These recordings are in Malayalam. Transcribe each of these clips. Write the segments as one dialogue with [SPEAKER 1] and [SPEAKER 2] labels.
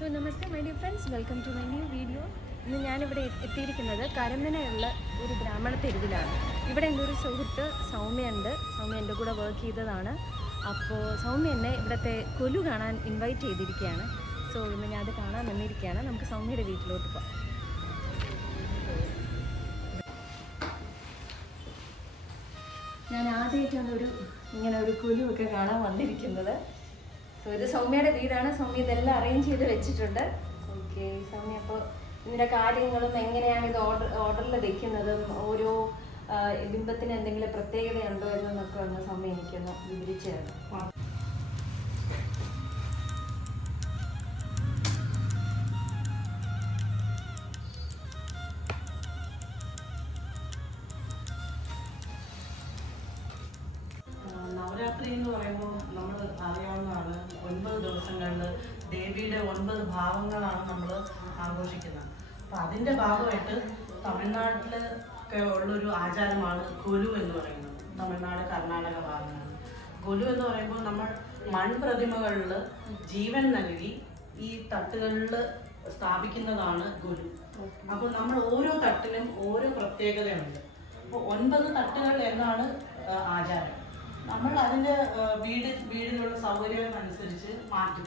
[SPEAKER 1] So namaste my dear friends welcome to my new video ഇന്ന് ഞാനിവിടെ എത്തിയിരിക്കുന്നത് കരമനയുള്ള ഒരു ബ്രാഹ്മണ തെരുവിലാണ് ഇവിടെ എന്റെ ഒരു സുഹൃത്ത് സൗമ്യ ഉണ്ട് സൗമ്യ എന്റെ കൂടെ വർക്ക് ചെയ്തതാണ്. അപ്പോൾ സൗമ്യ എന്നെ ഇവിടുത്തെ കൊലു കാണാൻ ഇൻവൈറ്റ് ചെയ്തിരിക്കുകയാണ്. സോ ഇന്ന് ഞാൻ അത് കാണാൻ വന്നിരിക്കുകയാണ്. നമുക്ക് സൗമ്യയുടെ വീട്ടിലോട്ട് പോകാം ഞാൻ ആദ്യമായിട്ടാണ് ഒരു ഇങ്ങനെ ഒരു കൊലുവൊക്കെ കാണാൻ വന്നിരിക്കുന്നത്. സോ ഇത് സൗമ്യയുടെ വീടാണ്. സൗമ്യ ഇതെല്ലാം അറേഞ്ച് ചെയ്ത് വെച്ചിട്ടുണ്ട്. ഓക്കെ സൗമ്യ അപ്പോൾ ഇതിന്റെ കാര്യങ്ങളും എങ്ങനെയാണ് ഇത് ഓർഡർ ഓർഡറിൽ വെക്കുന്നതും ഓരോ ബിംബത്തിന് എന്തെങ്കിലും പ്രത്യേകതയുണ്ടോ എന്നൊക്കെ ഒന്ന് സൗമ്യ എനിക്കൊന്ന് വിവരിച്ചു തരണം.
[SPEAKER 2] നവരാത്രി എന്ന് പറയുമ്പോൾ നമ്മൾ അറിയാവുന്നതാണ് ഒൻപത് ദിവസങ്ങളിൽ ദേവിയുടെ ഒൻപത് ഭാവങ്ങളാണ് നമ്മൾ ആഘോഷിക്കുന്നത്. അപ്പം അതിന്റെ ഭാഗമായിട്ട് തമിഴ്നാട്ടിൽ ഒക്കെ ഉള്ളൊരു ആചാരമാണ് കൊലു എന്ന് പറയുന്നത്. തമിഴ്നാട് കർണാടക ഭാഗങ്ങൾ. കൊലു എന്ന് പറയുമ്പോൾ നമ്മൾ മൺപ്രതിമകളിൽ ജീവൻ നൽകി ഈ തട്ടുകളിൽ സ്ഥാപിക്കുന്നതാണ് ഗുരു. അപ്പോൾ നമ്മൾ ഓരോ തട്ടിലും ഓരോ പ്രത്യേകതയുണ്ട്. അപ്പോൾ ഒൻപത് തട്ടുകൾ എന്നാണ് ആചാരം. നമ്മൾ അതിന്റെ വീട് വീടിനുള്ള സൗകര്യം അനുസരിച്ച് മാറ്റും.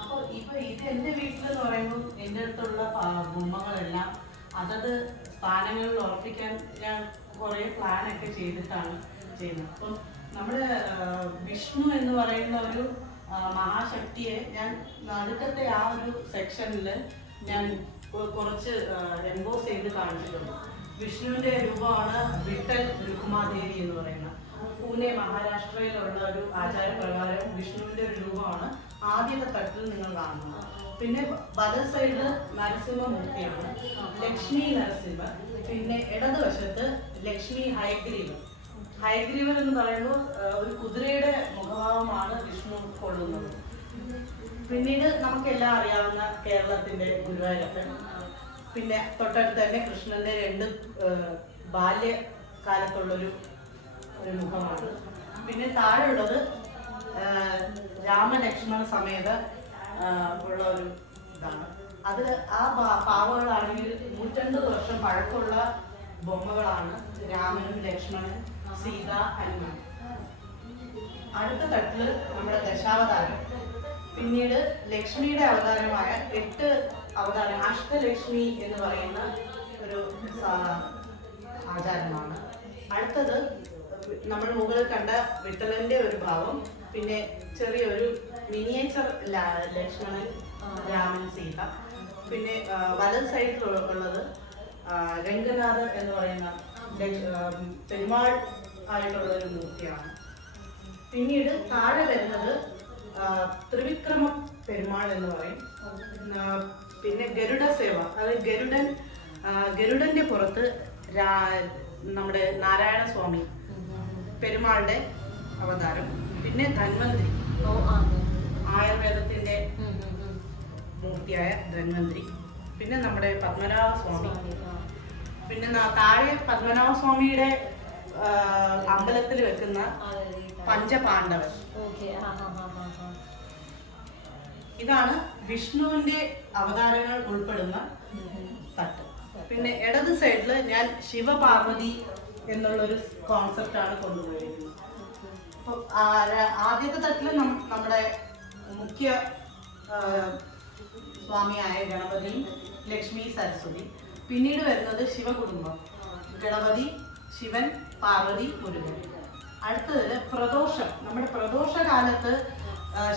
[SPEAKER 2] അപ്പോൾ ഇപ്പൊ ഇത് എന്റെ വീട്ടിലെന്ന് പറയുമ്പോൾ എന്റെ അടുത്തുള്ള കുടുംബങ്ങളെല്ലാം അതത് സ്ഥാനങ്ങളിൽ ഉറപ്പിക്കാൻ ഞാൻ കുറേ പ്ലാനൊക്കെ ചെയ്തിട്ടാണ് ചെയ്യുന്നത്. അപ്പം നമ്മുടെ വിഷ്ണു എന്ന് പറയുന്ന ഒരു മഹാശക്തിയെ ഞാൻ നടുക്കത്തെ ആ ഒരു സെക്ഷനിൽ ഞാൻ കുറച്ച് എംബോസ് ചെയ്ത് കാണിച്ചിട്ടുണ്ട്. വിഷ്ണുവിന്റെ രൂപമാണ് വിട്ടൽ രുക്കുമാദേവി എന്ന് പറയുന്ന പൂനെ മഹാരാഷ്ട്രയിലുള്ള ഒരു ആചാരപ്രകാരം വിഷ്ണുവിന്റെ ഒരു രൂപമാണ് ആദ്യത്തെ തട്ടിൽ നിങ്ങൾ കാണുന്നത്. പിന്നെ വല സൈഡ് നരസിംഹമൂർത്തിയാണ് ലക്ഷ്മി നരസിംഹ പിന്നെ ഇടതുവശത്ത് ലക്ഷ്മി ഹയഗ്രീവൻ. ഹയഗ്രീവൻ എന്ന് പറയുമ്പോൾ ഒരു കുതിരയുടെ മുഖഭാവമാണ് വിഷ്ണു കൊള്ളുന്നത്. പിന്നീട് നമുക്കെല്ലാം അറിയാവുന്ന കേരളത്തിന്റെ ഗുരുവായൂരപ്പൻ. പിന്നെ തൊട്ടടുത്ത് തന്നെ കൃഷ്ണന്റെ രണ്ട് ബാല്യകാലത്തുള്ളൊരു ഒരു മുഖമാണ് പിന്നെ താഴെയുള്ളത് രാമലക്ഷ്മണ സമേത ഉള്ള ഒരു ഇതാണ്. അത് ആ പാവകളാണെങ്കിൽ നൂറ്റൻപത് വർഷം പഴക്കമുള്ള ബൊമ്മകളാണ് രാമനും ലക്ഷ്മണൻ സീത ഹനുമാൻ. അടുത്ത തട്ടിൽ നമ്മുടെ ദശാവതാരം. പിന്നീട് ലക്ഷ്മിയുടെ അവതാരമായ എട്ട് അവതാരം അഷ്ടലക്ഷ്മി എന്ന് പറയുന്ന ഒരു ആചാരമാണ്. അടുത്തത് നമ്മൾ മുകളിൽ കണ്ട വിട്ടലന്റെ ഒരു ഭാവം പിന്നെ ചെറിയൊരു മിനിയേച്ചർ ലക്ഷ്മണൻ രാമൻ സീത. പിന്നെ വലത് സൈഡിൽ ഉള്ളത് രംഗനാഥ് എന്ന് പറയുന്ന പെരുമാൾ ആയിട്ടുള്ള ഒരു മൂർത്തിയാണ്. പിന്നീട് താഴെ വരുന്നത് ത്രിവിക്രമ പെരുമാൾ എന്ന് പറയും. പിന്നെ ഗരുഡ സേവ അതായത് ഗരുഡൻ ഗരുഡന്റെ പുറത്ത് രാ- നമ്മുടെ നാരായണ സ്വാമി പെരുമാളുടെ അവതാരം. പിന്നെ ധന്വന്തിരി.
[SPEAKER 1] ഓ
[SPEAKER 2] ആയുർവേദത്തിന്റെ മൂർത്തിയായ ധന്വന്തിരി. പിന്നെ നമ്മുടെ പത്മനാഭ സ്വാമി പിന്നെ താഴെ പത്മനാഭ സ്വാമിയുടെ അമ്പലത്തിൽ വെക്കുന്ന പഞ്ചപാണ്ഡവൻ. ഇതാണ് വിഷ്ണുവിന്റെ അവതാരങ്ങൾ ഉൾപ്പെടുന്ന തട്ട്. പിന്നെ ഇടത് സൈഡിൽ ഞാൻ ശിവപാർവതി എന്നുള്ളൊരു കോൺസെപ്റ്റ് ആണ് കൊണ്ടുപോയിരിക്കുന്നത്. അപ്പോൾ ആദ്യത്തെ തട്ടിൽ നമ്മുടെ മുഖ്യ സ്വാമിയായ ഗണപതി ലക്ഷ്മി സരസ്വതി. പിന്നീട് വരുന്നത് ശിവകുടുംബം. ഗണപതി ശിവൻ പാർവതി മുരുകൻ. അടുത്തത് പ്രദോഷം. നമ്മുടെ പ്രദോഷ കാലത്ത്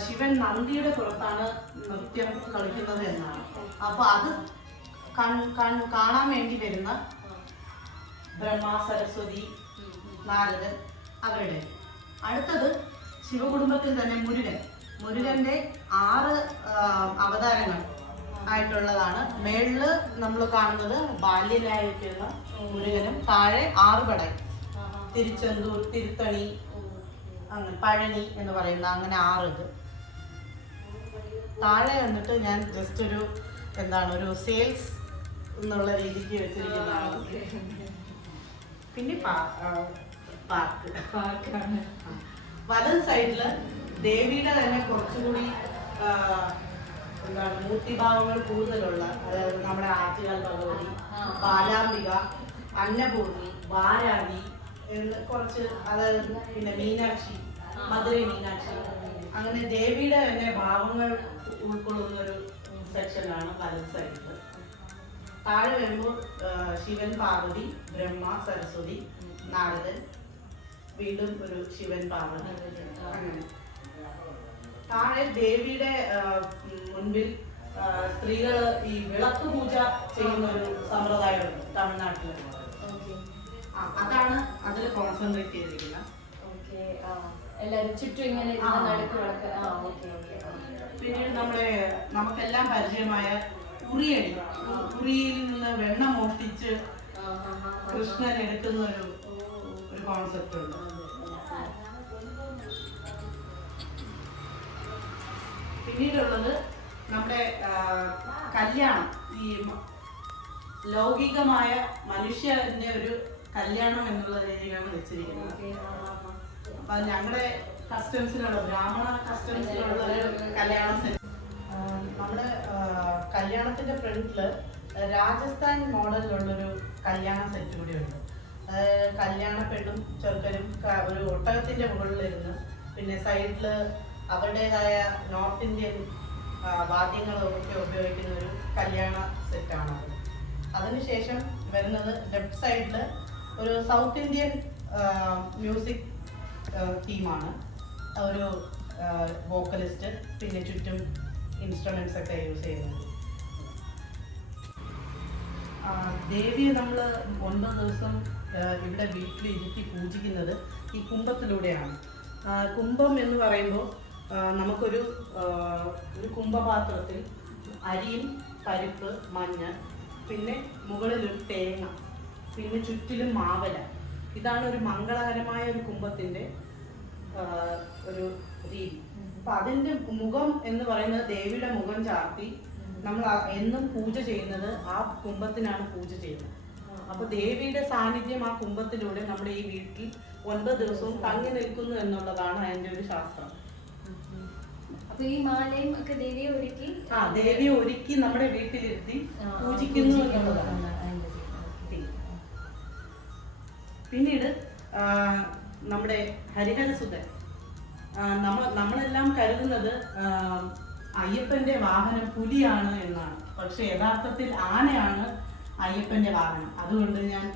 [SPEAKER 2] ശിവൻ നന്ദിയുടെ പുറത്താണ് നൃത്യം കളിക്കുന്നത് എന്നാണ്. അപ്പോൾ അത് കാണാൻ വേണ്ടി വരുന്ന ബ്രഹ്മ സരസ്വതി നാരദൻ അവരുടെ. അടുത്തത് ശിവകുടുംബത്തിൽ തന്നെ മുരുകൻ. മുരുകന്റെ ആറ് അവതാരങ്ങൾ ആയിട്ടുള്ളതാണ്. മേളിൽ നമ്മൾ കാണുന്നത് ബാല്യനായിരിക്കുന്ന മുരുകനും താഴെ ആറ് പടയും. തിരുച്ചെന്തൂർ തിരുത്തണി അങ്ങനെ പഴനി എന്ന് പറയുന്ന അങ്ങനെ ആറ് ഇത്. താഴെ വന്നിട്ട് ഞാൻ ജസ്റ്റ് ഒരു എന്താണ് ഒരു സെയിൽസ് എന്നുള്ള രീതിക്ക് വെച്ചിരിക്കുന്നതാണ്. പിന്നെ പാർക്ക്.
[SPEAKER 1] പാർക്കാണ്.
[SPEAKER 2] വലത് സൈഡിൽ ദേവിയുടെ തന്നെ കുറച്ചുകൂടി എന്താണ് മൂർത്തിഭാവങ്ങൾ കൂടുതലുള്ള അതായത് നമ്മുടെ ആറ്റുകാൽ ഭഗവതി ബാലാംബിക അന്നപൂർണി വാരാണി എന്ന് കുറച്ച് അതായത് പിന്നെ മീനാക്ഷി മധുര മീനാക്ഷി. അങ്ങനെ ദേവിയുടെ തന്നെ ഭാവങ്ങൾ ഉൾക്കൊള്ളുന്ന ഒരു സെക്ഷനാണ് വലത് സൈഡിൽ താഴെ വരുമ്പോൾ ശിവൻ പാർവതി ബ്രഹ്മ സരസ്വതി നാരദൻ. വീണ്ടും ഒരു ശിവൻ പാർവതി. അങ്ങനെ. താഴെ ദേവിയുടെ മുൻപിൽ സ്ത്രീകൾ ഈ വിളക്ക് പൂജ ചെയ്യുന്ന ഒരു സമ്പ്രദായമുണ്ട് തമിഴ്നാട്ടിൽ അതാണ് അതിൽ കോൺസെൻട്രേറ്റ് ചെയ്തിരിക്കുന്നത്
[SPEAKER 1] എല്ലാവരും ചുറ്റും ഇങ്ങനെ
[SPEAKER 2] പിന്നീട് നമ്മളെ നമുക്കെല്ലാം പരിചയമായ ഉറിയടി ഉറിയിൽ നിന്ന് വെണ്ണ മോഷ്ടിച്ച് കൃഷ്ണൻ എടുക്കുന്ന ഒരു ഒരു കോൺസെപ്റ്റ് ഉണ്ട്. പിന്നീടുള്ളത് നമ്മുടെ കല്യാണം. ഈ ലൗകികമായ മനുഷ്യന്റെ ഒരു കല്യാണം എന്നുള്ള രീതിയിലാണ് വെച്ചിരിക്കുന്നത്. അപ്പൊ ഞങ്ങളുടെ കസ്റ്റംസിനുള്ള ബ്രാഹ്മണ കസ്റ്റംസിനുള്ള ഒരു കല്യാണ ആ, കല്യാണത്തിന്റെ ഫ്രണ്ടിൽ രാജസ്ഥാൻ മോഡലിലുള്ളൊരു കല്യാണ സെറ്റ് കൂടി ഉണ്ട്. കല്യാണ പെണ്ണും ചെറുക്കനും ഒരു ഒട്ടകത്തിന്റെ മുകളിലിരുന്ന് പിന്നെ സൈഡിൽ അവരുടേതായ നോർത്ത് ഇന്ത്യൻ വാദ്യങ്ങളൊക്കെ ഉപയോഗിക്കുന്ന ഒരു കല്യാണ സെറ്റാണത് അതിനുശേഷം വരുന്നത് ലെഫ്റ്റ് സൈഡിൽ ഒരു സൗത്ത് ഇന്ത്യൻ മ്യൂസിക് തീമാണ് ഒരു വോക്കലിസ്റ്റ് പിന്നെ ചുറ്റും ഇൻസ്ട്രുമെന്റ്സ് ഒക്കെ യൂസ് ചെയ്യുന്നത്. ദേവിയെ നമ്മൾ ഒൻപത് ദിവസം ഇവിടെ വീട്ടിൽ ഇരുത്തി പൂജിക്കുന്നത് ഈ കുംഭത്തിലൂടെയാണ്. കുംഭം എന്ന് പറയുമ്പോൾ നമുക്കൊരു ഒരു കുംഭപാത്രത്തിൽ അരിയും പരിപ്പ് മഞ്ഞ പിന്നെ മുകളിലൊരു തേങ്ങ പിന്നെ ചുറ്റിലും മാവല. ഇതാണ് ഒരു മംഗളകരമായ ഒരു കുംഭത്തിന്റെ ഒരു അപ്പൊ അതിന്റെ മുഖം എന്ന് പറയുന്നത് ദേവിയുടെ മുഖം ചാർത്തി നമ്മൾ എന്നും പൂജ ചെയ്യുന്നത് ആ കുംഭത്തിനാണ് പൂജ ചെയ്യുന്നത്. അപ്പൊ ദേവിയുടെ സാന്നിധ്യം ആ കുംഭത്തിലൂടെ നമ്മുടെ ഈ വീട്ടിൽ ഒൻപത് ദിവസവും തങ്ങി നിൽക്കുന്നു എന്നുള്ളതാണ് അതിന്റെ ഒരു ശാസ്ത്രം.
[SPEAKER 1] അപ്പൊ ഈ മാലയും ഒക്കെ ദേവിയെ ഒരുക്കി?
[SPEAKER 2] ആ ദേവിയെ ഒരുക്കി നമ്മുടെ വീട്ടിലിരുത്തി പൂജിക്കുന്നു എന്നുള്ളതാണ്. പിന്നീട് നമ്മുടെ ഹരിഹരസുതൻ ആ, നമ്മ നമ്മളെല്ലാം കരുതുന്നത് അയ്യപ്പന്റെ വാഹനം പുലിയാണ് എന്നാണ്. പക്ഷെ യഥാർത്ഥത്തിൽ ആനയാണ് അയ്യപ്പന്റെ വാഹനം. അതുകൊണ്ട് ഞാൻ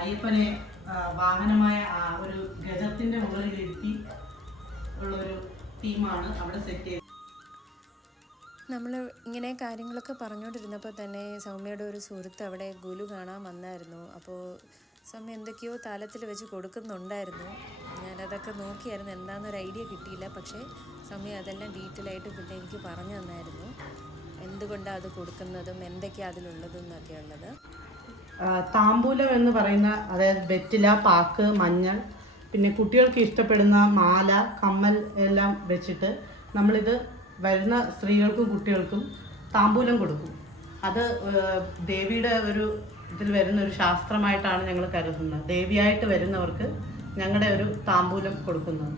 [SPEAKER 2] അയ്യപ്പനെ വാഹനമായ ഒരു ഗജത്തിന്റെ മുകളിലിരുത്തി ഉള്ളൊരു തീമാണ് അവിടെ സെറ്റ് ചെയ്തത്.
[SPEAKER 3] നമ്മൾ ഇങ്ങനെ കാര്യങ്ങളൊക്കെ പറഞ്ഞുകൊണ്ടിരുന്നപ്പോൾ തന്നെ സൗമ്യയുടെ ഒരു സുഹൃത്ത് അവിടെ ഗുലു കാണാൻ വന്നായിരുന്നു. അപ്പോൾ സൗമ്യ എന്തൊക്കെയോ താലത്തിൽ വെച്ച് കൊടുക്കുന്നുണ്ടായിരുന്നു. ഞാനതൊക്കെ നോക്കിയായിരുന്നു. എന്താണെന്നൊരു ഐഡിയ കിട്ടിയില്ല. പക്ഷേ സ്വാമി അതെല്ലാം ഡീറ്റെയിൽ ആയിട്ട് പിന്നെ എനിക്ക് പറഞ്ഞു തന്നായിരുന്നു. എന്തുകൊണ്ടാണ് അത് കൊടുക്കുന്നതും എന്തൊക്കെയാണ് അതിലുള്ളതും എന്നൊക്കെ ഉള്ളത്.
[SPEAKER 2] താമ്പൂലം എന്ന് പറയുന്ന അതായത് വെറ്റില പാക്ക് മഞ്ഞൾ പിന്നെ കുട്ടികൾക്ക് ഇഷ്ടപ്പെടുന്ന മാല കമ്മൽ എല്ലാം വെച്ചിട്ട് നമ്മളിത് വരുന്ന സ്ത്രീകൾക്കും കുട്ടികൾക്കും താമ്പൂലം കൊടുക്കും. അത് ദേവിയുടെ ഒരു ഇതിൽ വരുന്ന ഒരു ശാസ്ത്രമായിട്ടാണ് ഞങ്ങൾ കരുതുന്നത്. ദേവിയായിട്ട് വരുന്നവർക്ക് ഞങ്ങളുടെ ഒരു താമ്പൂലം കൊടുക്കുന്നത്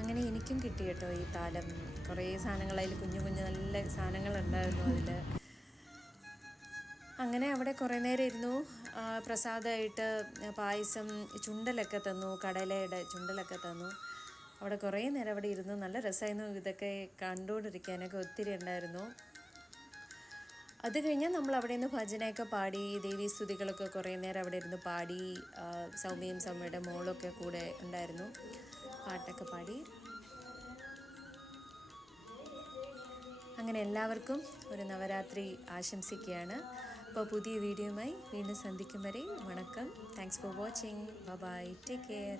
[SPEAKER 3] അങ്ങനെ എനിക്കും കിട്ടി കേട്ടോ ഈ താലം. കുറേ സാധനങ്ങൾ അതിൽ കുഞ്ഞു കുഞ്ഞു നല്ല സാധനങ്ങൾ ഉണ്ടായിരുന്നു അതിൽ അങ്ങനെ അവിടെ കുറേ നേരം ഇരുന്നു. പ്രസാദമായിട്ട് പായസം ചുണ്ടലൊക്കെ തന്നു കടലയുടെ ചുണ്ടലൊക്കെ തന്നു. അവിടെ കുറേ നേരം അവിടെ ഇരുന്നു. നല്ല രസമായിരുന്നു. ഇതൊക്കെ കണ്ടുകൊണ്ടിരിക്കാനൊക്കെ ഒത്തിരി ഉണ്ടായിരുന്നു. അത് കഴിഞ്ഞാൽ നമ്മൾ അവിടെ നിന്ന് ഭജനയൊക്കെ പാടി ദേവീസ്തുതികളൊക്കെ കുറേ നേരം അവിടെ ഇരുന്ന് പാടി സൗമ്യയും സൗമ്യയുടെ മോളൊക്കെ കൂടെ ഉണ്ടായിരുന്നു. പാട്ടൊക്കെ പാടി. അങ്ങനെ എല്ലാവർക്കും ഒരു നവരാത്രി ആശംസിക്കുകയാണ്. അപ്പോൾ പുതിയ വീഡിയോയുമായി വീണ്ടും സന്ധിക്കും വരെ. വണക്കം. Thanks for watching bye take care